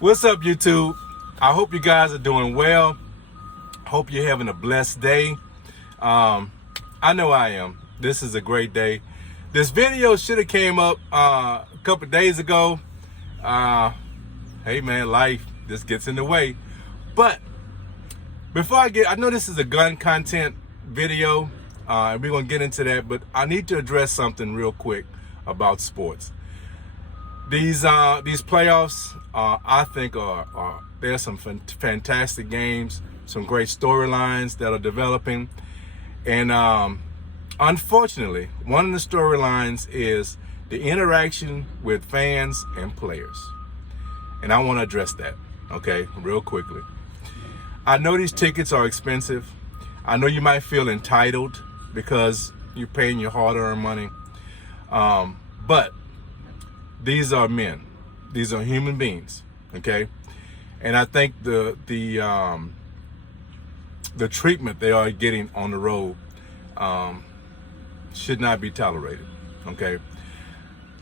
What's up, YouTube? I hope you guys are doing well. Hope you're having a blessed day. I know I am. This is a great day. This video should have came up a couple days ago. Hey man, life just gets in the way. But before I know this is a gun content video, and we're gonna get into that. But I need to address something real quick about sports. These playoffs, I think there's some fantastic games, some great storylines that are developing, and unfortunately, one of the storylines is the interaction with fans and players, and I want to address that, okay, real quickly. I know these tickets are expensive. I know you might feel entitled because you're paying your hard-earned money, but these are men. These are human beings, okay? And I think the treatment they are getting on the road should not be tolerated, okay?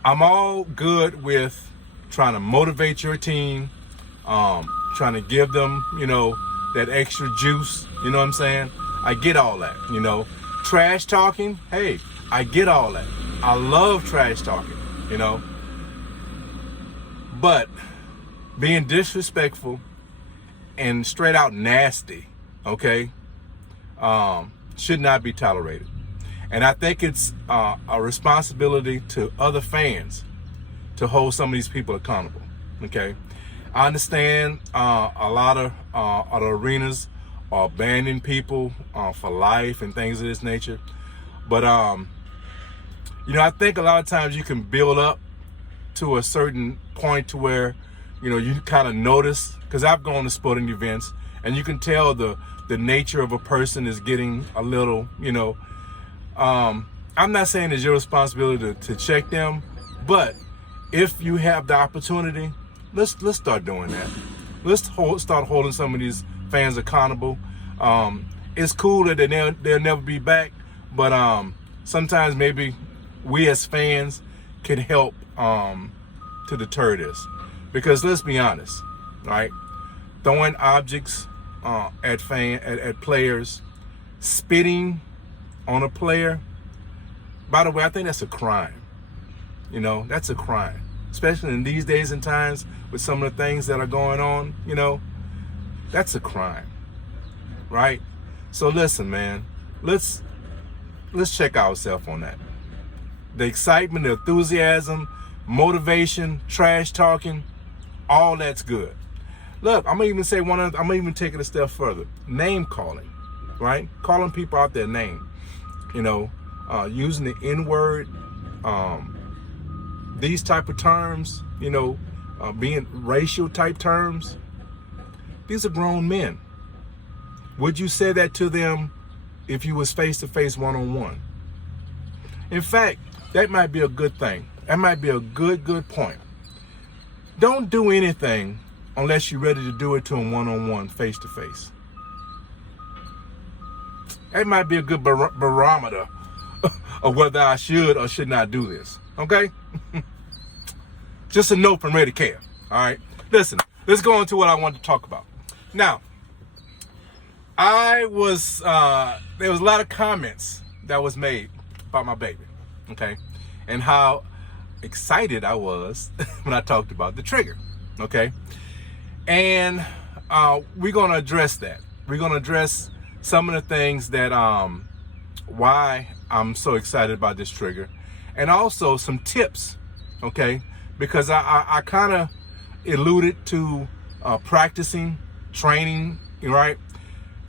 I'm all good with trying to motivate your team, trying to give them, that extra juice, you know what I'm saying? I get all that, Trash talking, hey, I get all that. I love trash talking, But being disrespectful and straight out nasty, okay, should not be tolerated. And I think it's a responsibility to other fans to hold some of these people accountable, okay? I understand a lot of the arenas are banning people for life and things of this nature. But, I think a lot of times you can build up to a certain point to where, you kind of notice, because I've gone to sporting events and you can tell the nature of a person is getting a little, I'm not saying it's your responsibility to check them, but if you have the opportunity, let's start doing that. Let's start holding some of these fans accountable. It's cool that they'll never be back, but sometimes maybe we as fans can help to deter this, because let's be honest, right? Throwing objects at players, spitting on a player. By the way, I think that's a crime. That's a crime, especially in these days and times with some of the things that are going on. That's a crime, right? So listen, man, let's check ourselves on that. The excitement, the enthusiasm, motivation, trash talking, all that's good. Look, I'm gonna even say I'm gonna even take it a step further. Name calling, right? Calling people out their name, using the N-word, these type of terms, being racial type terms. These are grown men. Would you say that to them if you was face to face, one-on-one? In fact, that might be a good thing. That might be a good point. Don't do anything unless you're ready to do it to them one-on-one, face-to-face. That might be a good barometer of whether I should or should not do this, okay? Just a note from Ready Care, all right? Listen, let's go into what I want to talk about. Now, there was a lot of comments that was made about my baby, okay? And how excited I was when I talked about the trigger, okay? And we're gonna address that. We're gonna address some of the things that why I'm so excited about this trigger, and also some tips, okay? Because I kind of alluded to practicing, training, right?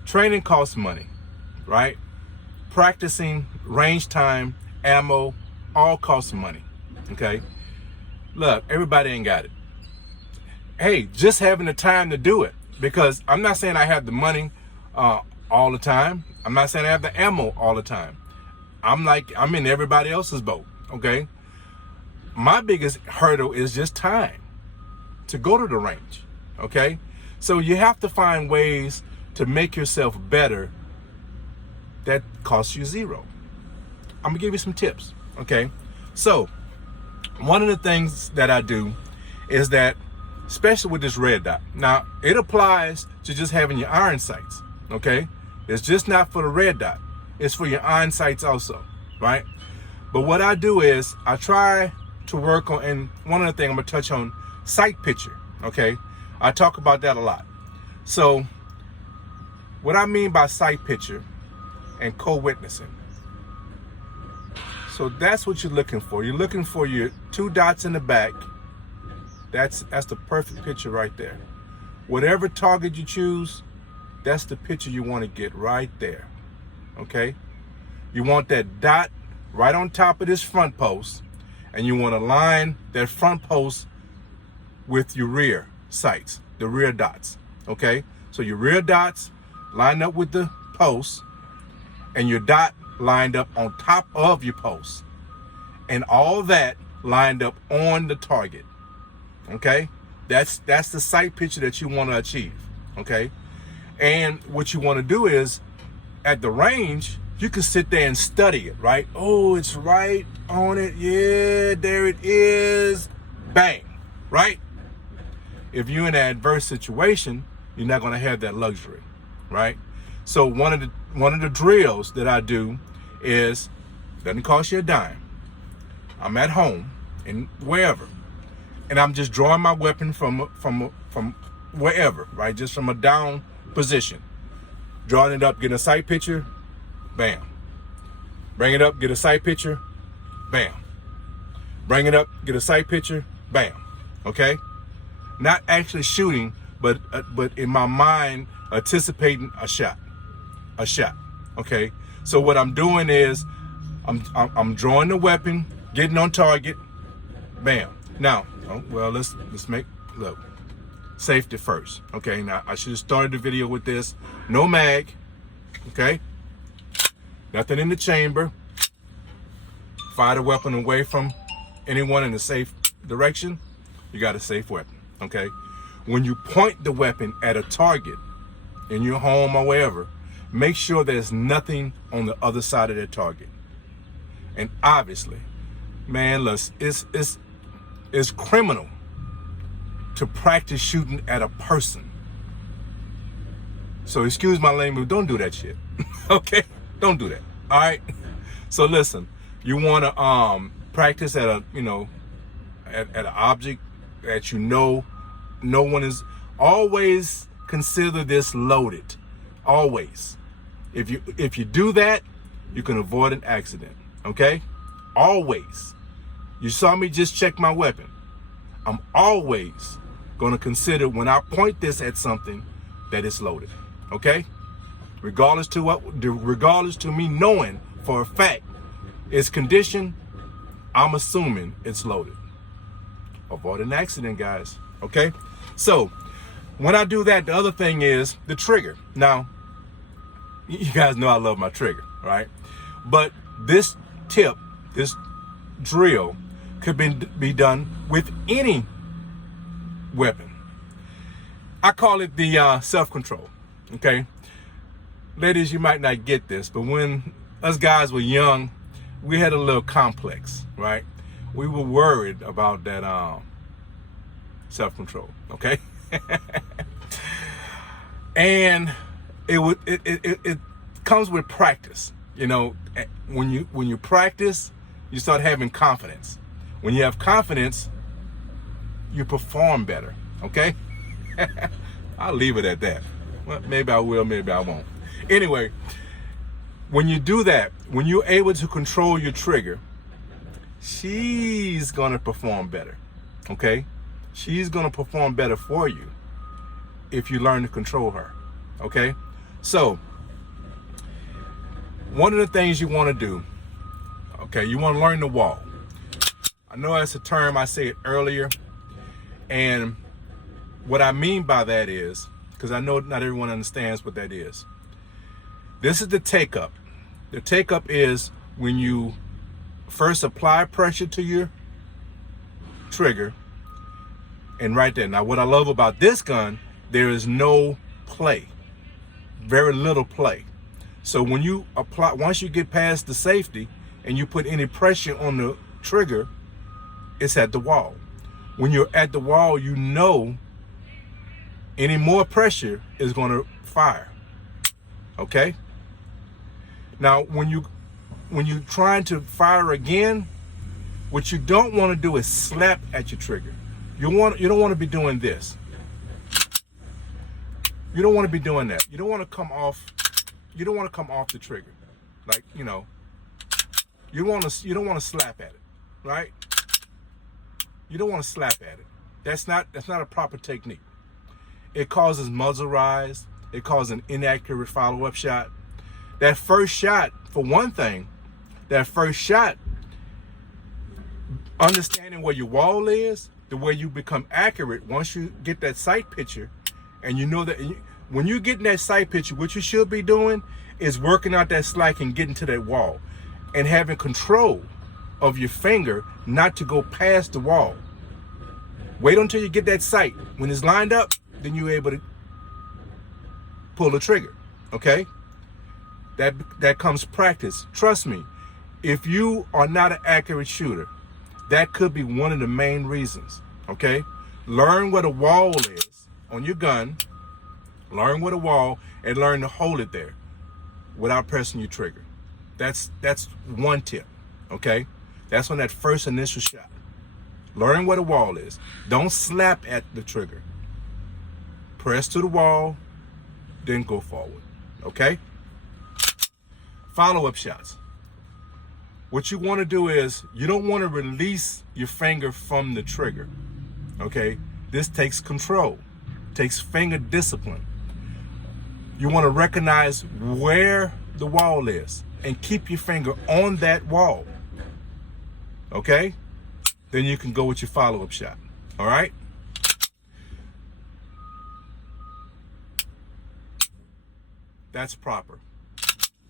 Training costs money, right? Practicing, range time, ammo, all costs money, okay? Look, everybody ain't got it. Hey, just having the time to do it, because I'm not saying I have the money all the time. I'm not saying I have the ammo all the time. I'm in everybody else's boat, okay? My biggest hurdle is just time to go to the range, okay? So you have to find ways to make yourself better that costs you zero. I'm gonna give you some tips, okay? So one of the things that I do is that especially with this red dot. Now, it applies to just having your iron sights, okay? It's just not for the red dot. It's for your iron sights also, right? But what I do is I try to work on, and one other thing I'm gonna touch on, sight picture, okay? I talk about that a lot. So what I mean by sight picture and co-witnessing. So that's what you're looking for. You're looking for your 2 dots in the back. That's the perfect picture right there. Whatever target you choose, that's the picture you want to get right there, okay? You want that dot right on top of this front post, and you want to line that front post with your rear sights, the rear dots, okay? So your rear dots line up with the post, and your dot lined up on top of your post, and all that lined up on the target, okay? That's the sight picture that you want to achieve, okay? And what you want to do is, at the range, you can sit there and study it, right? Oh, it's right on it. Yeah, there it is. Bang, right? If you're in an adverse situation, you're not going to have that luxury, right? So one of the drills that I do is, doesn't cost you a dime. I'm at home and wherever, and I'm just drawing my weapon from wherever, right? Just from a down position, drawing it up, getting a sight picture, bam. Bring it up, get a sight picture, bam. Bring it up, get a sight picture, bam. Okay? Not actually shooting, but in my mind anticipating a shot. Okay? So what I'm doing is I'm drawing the weapon, getting on target, bam. Now, well, let's make, look, safety first. Okay, now I should have started the video with this. No mag, okay? Nothing in the chamber. Fire the weapon away from anyone in a safe direction. You got a safe weapon, okay? When you point the weapon at a target in your home or wherever, make sure there's nothing on the other side of that target. And obviously, man, it's criminal to practice shooting at a person. So excuse my language, don't do that shit. Okay? Don't do that. All right? So listen, you want to practice at a, at an object that no one is. Always consider this loaded. Always. If you do that, you can avoid an accident. Okay? Always. You saw me just check my weapon. I'm always going to consider when I point this at something that it's loaded. Okay? Regardless to me knowing for a fact it's conditioned, I'm assuming it's loaded. Avoid an accident, guys. Okay? So when I do that, the other thing is the trigger. Now, you guys know I love my trigger, right? But this tip, this drill, could be done with any weapon. I call it the self-control, okay? Ladies, you might not get this, but when us guys were young, we had a little complex, right? We were worried about that self-control, okay? And it comes with practice. When you practice, you start having confidence. When you have confidence, you perform better, okay? I'll leave it at that. Well, maybe I will, maybe I won't. Anyway, when you do that, when you're able to control your trigger, she's gonna perform better, okay? She's gonna perform better for you if you learn to control her, okay? So, one of the things you wanna do, okay, you wanna learn the wall. I know that's a term, I said earlier, and what I mean by that is, because I know not everyone understands what that is. This is the take-up. The take-up is when you first apply pressure to your trigger, and right there. Now, what I love about this gun, there is no play, very little play. So when you apply, once you get past the safety and you put any pressure on the trigger, it's at the wall. when you're at the wall, you know any more pressure is going to fire. Okay? Now, when you're trying to fire again, what you don't want to do is slap at your trigger. You don't want to be doing this. You don't want to be doing that. You don't want to come off the trigger. Like, you don't want to slap at it, right? You don't want to slap at it. That's not a proper technique. It causes muzzle rise. It causes an inaccurate follow-up shot. That first shot, for one thing, understanding where your wall is, the way you become accurate once you get that sight picture, and you know that when you get in that sight picture, what you should be doing is working out that slack and getting to that wall and having control of your finger not to go past the wall. Wait until you get that sight. When it's lined up, then you're able to pull the trigger, okay? That comes practice. Trust me, if you are not an accurate shooter, that could be one of the main reasons, okay? Learn where the wall is on your gun. Learn where the wall, and learn to hold it there without pressing your trigger. That's one tip, okay? That's on that first initial shot. Learn where the wall is. Don't slap at the trigger. Press to the wall, then go forward, okay? Follow-up shots. What you want to do is, you don't want to release your finger from the trigger, okay? This takes control, takes finger discipline. You want to recognize where the wall is and keep your finger on that wall, okay? Then you can go with your follow-up shot, all right? That's proper.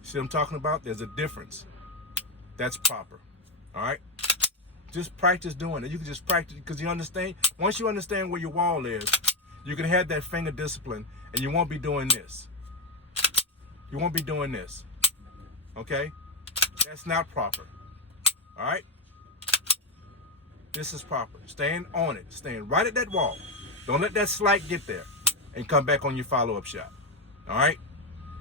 See what I'm talking about? There's a difference. That's proper, all right? Just practice doing it. You can just practice, because you understand, once you understand where your wall is, you can have that finger discipline, and you won't be doing this. You won't be doing this, okay? That's not proper, all right? This is proper. Staying on it, staying right at that wall. Don't let that slack get there, and come back on your follow-up shot, all right?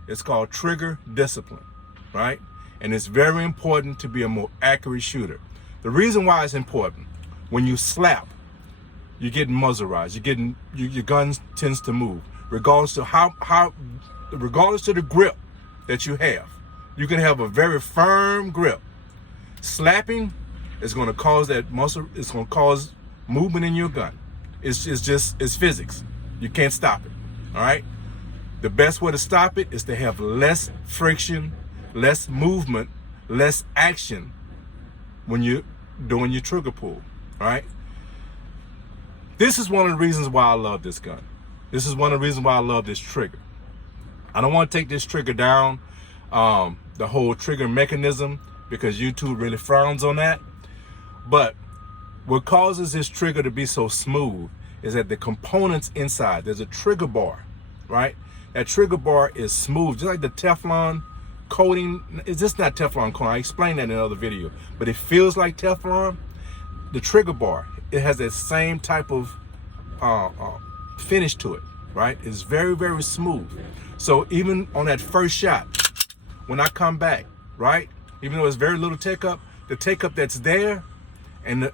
It's called trigger discipline, right? And it's very important to be a more accurate shooter. The reason why it's important, when you slap, you're getting muzzle rise. Your gun tends to move, regardless to regardless to the grip that you have. You can have a very firm grip. Slapping is going to cause that muscle. It's going to cause movement in your gun. It's physics. You can't stop it. All right. The best way to stop it is to have less friction, less movement, less action when you're doing your trigger pull, all right? This is one of the reasons why I love this gun. This is one of the reasons why I love this trigger. I don't want to take this trigger down, the whole trigger mechanism, because YouTube really frowns on that. But what causes this trigger to be so smooth is that the components inside, there's a trigger bar, right? That trigger bar is smooth, just like the Teflon coating. It's just not Teflon coating. I explained that in another video, but it feels like Teflon. The trigger bar, it has that same type of finish to it, right? It's very, very smooth. So even on that first shot, when I come back, right, even though it's very little take up, the take up that's there, and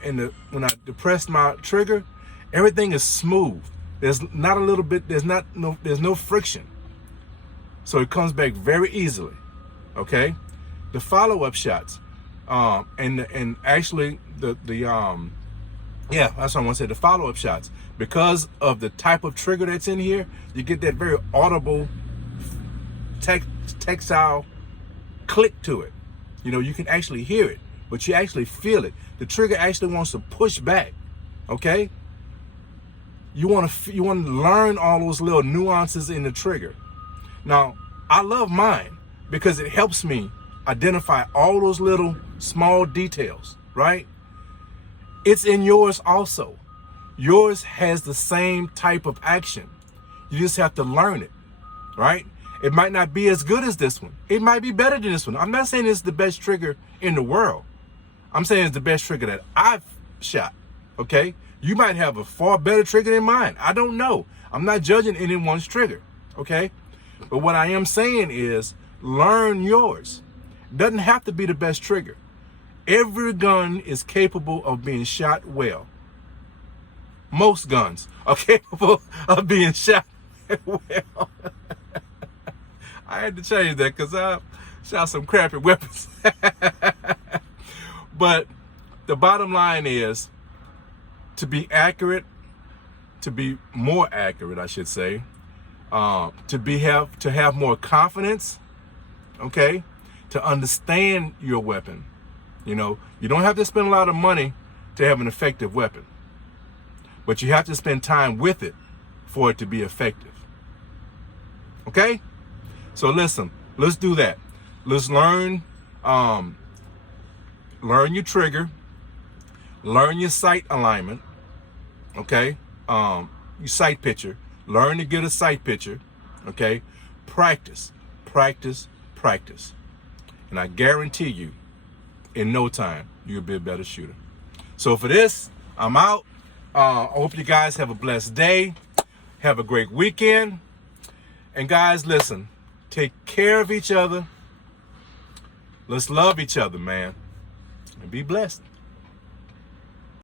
when I depress my trigger, everything is smooth. There's not a little bit, there's no friction. So it comes back very easily, okay? The follow-up shots, and actually yeah, that's what I want to say, the follow-up shots. Because of the type of trigger that's in here, you get that very audible, tactile click to it. You know, you can actually hear it, but you actually feel it. The trigger actually wants to push back, okay? You want to learn all those little nuances in the trigger. Now, I love mine because it helps me identify all those little small details, right? It's in yours also. Yours has the same type of action. You just have to learn it, right? It might not be as good as this one. It might be better than this one. I'm not saying it's the best trigger in the world. I'm saying it's the best trigger that I've shot, okay? You might have a far better trigger than mine. I don't know. I'm not judging anyone's trigger, okay? But what I am saying is learn yours. Doesn't have to be the best trigger. Every gun is capable of being shot well. Most guns are capable of being shot well. I had to change that because I shot some crappy weapons. But the bottom line is to be accurate, to be more accurate, I should say, to have more confidence, okay, to understand your weapon. You know, you don't have to spend a lot of money to have an effective weapon, but you have to spend time with it for it to be effective. Okay? So listen, let's do that. Let's learn your trigger, learn your sight alignment, okay? Your sight picture. Learn to get a sight picture, okay? Practice, practice, practice. And I guarantee you, in no time, you'll be a better shooter. So for this, I'm out. I hope you guys have a blessed day. Have a great weekend. And guys, listen, take care of each other. Let's love each other, man. And be blessed.